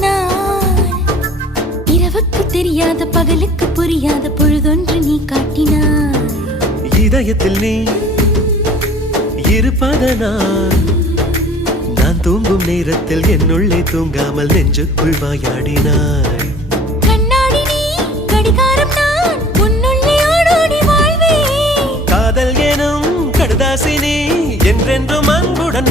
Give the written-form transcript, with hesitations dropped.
நான் இரவுக்கு தெரியாத பகலுக்கு புரியாத பொழுதொன்று நீ காட்டினாய். இதயத்தில் நீ இருப்பதனால் நான் தூங்கும் நேரத்தில் என்னுள்ளே தூங்காமல் நெஞ்சுக்குள் வாயாடினாய். கண்ணாடி நீ கடிகாரம் நான் உன்னுள்ளே ஓடோடி வாழ்வே. காதல் எனும் கடுதாசி நீ என்றென்றும் அன்புடன்